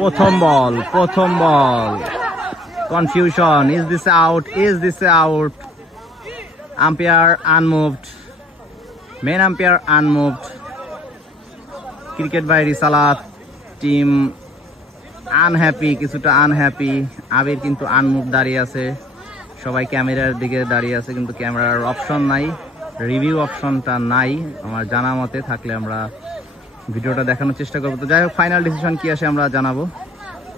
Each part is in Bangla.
প্রথম বল confusion, is this out, umpire unmoved, main umpire unmoved. Cricket by Risalat team unhappy, কিছুটা আনহ্যাপি। আবির কিন্তু আনমুভ দাঁড়িয়ে আছে, সবাই ক্যামেরার দিকে দাঁড়িয়ে আছে, কিন্তু ক্যামেরার অপশন নাই, রিভিউ অপশনটা নাই আমার জানা মতে। থাকলে আমরা ভিডিওটা দেখানোর চেষ্টা করবো। তো যাই হোক, ফাইনাল ডিসিশন কি আসে আমরা জানাবো।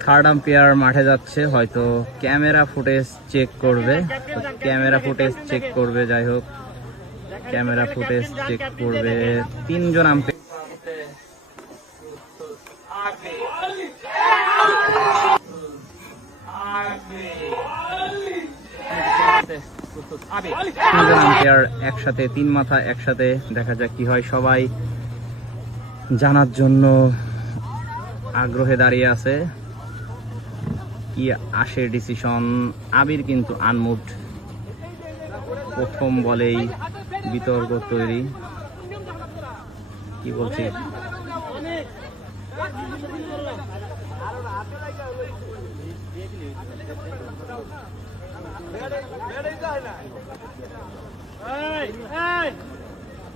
থার্ড আম্পায়ার মাঠে যাচ্ছে, হয়তো ক্যামেরা ফুটেজ চেক করবে, যাই হোক ক্যামেরা ফুটেজ চেক করবে। তিনজন আম্পায়ার একসাথে, তিন মাথা একসাথে। দেখা যাক কি হয়, সবাই জানার জন্য আগ্রহে দাঁড়িয়ে আছে কি আসে ডিসিশন। আবির কিন্তু আনমুভড, প্রথম বলেই বিতর্ক তৈরি। কি বলছি,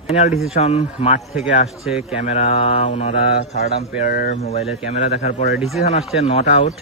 ফাইনাল ডিসিশন মাঠ থেকে আসছে। ক্যামেরা ওনারা থার্ড আম্পায়ার মোবাইলের ক্যামেরা দেখার পরে ডিসিশন আসছে নট আউট।